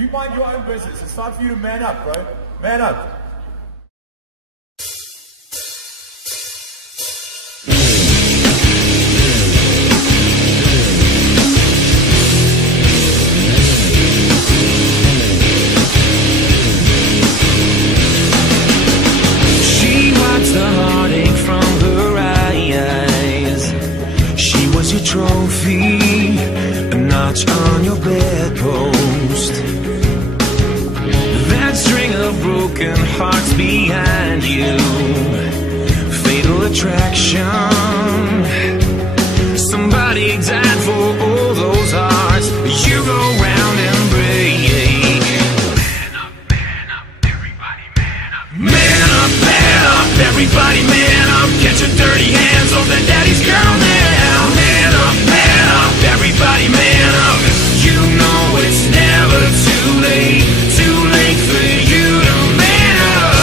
You mind your own business. It's time for you to man up, bro. Man up. She wipes the heartache from her eyes. She was your trophy, a notch on your bedpost. That string of broken hearts behind you, fatal attraction. Somebody died for all those hearts you go round and break. Man up, everybody man up. Man up, everybody man up. Get your dirty hands off the daddy's girl now. Man up, everybody man up. You know it's never too late for you to man up.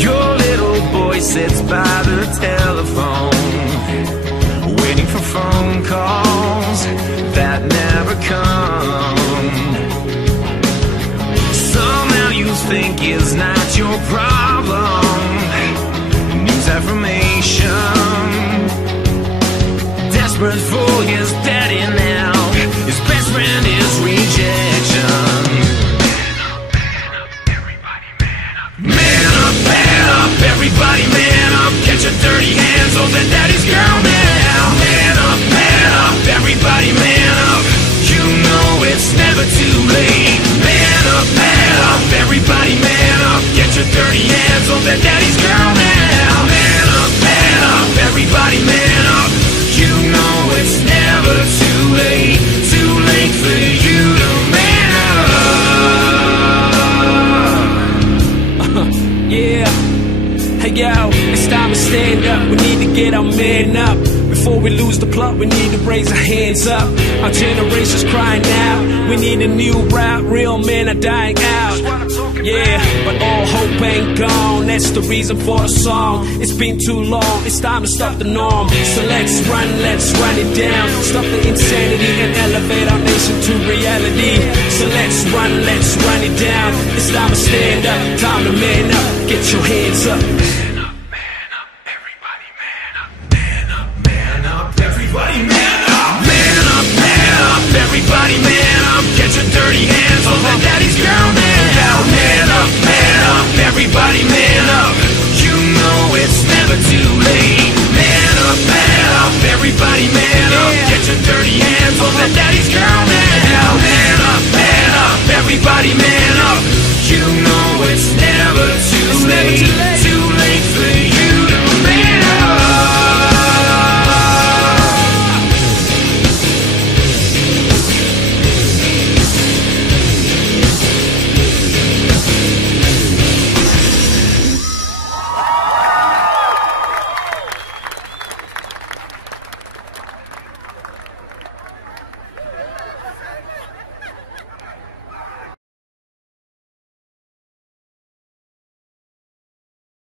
Your little boy sits by the telephone, waiting for phone calls that never come. Somehow you think it's not your problem. Needs affirmation, desperate for his daddy now. His best friend is rejection. Man up, everybody man up. Man up, everybody man up. Get your dirty hands on the daddy's girl now. Man up, everybody man up. You know it's never too late. Man up, everybody man up. Get your dirty hands on the daddy's girl now. Man up, everybody man up. You know it's never too late for you to man up. Yeah. Hey yo, it's time to stand up. We need to get our man up. Before we lose the plot, we need to raise our hands up. Our generation's crying out. We need a new route. Real men are dying out. Yeah, but all hope ain't gone. That's the reason for the song. It's been too long. It's time to stop the norm. So let's run it down. Stop the insanity and elevate our nation to reality. So let's run it down. It's time to stand up. Time to man up. Get your hands up. Everybody man up, everybody man up. Get your dirty hands on that daddy's girl now. Man up, everybody man up. You know it's never too late. Man up, everybody man up. Get your dirty hands on that daddy's girl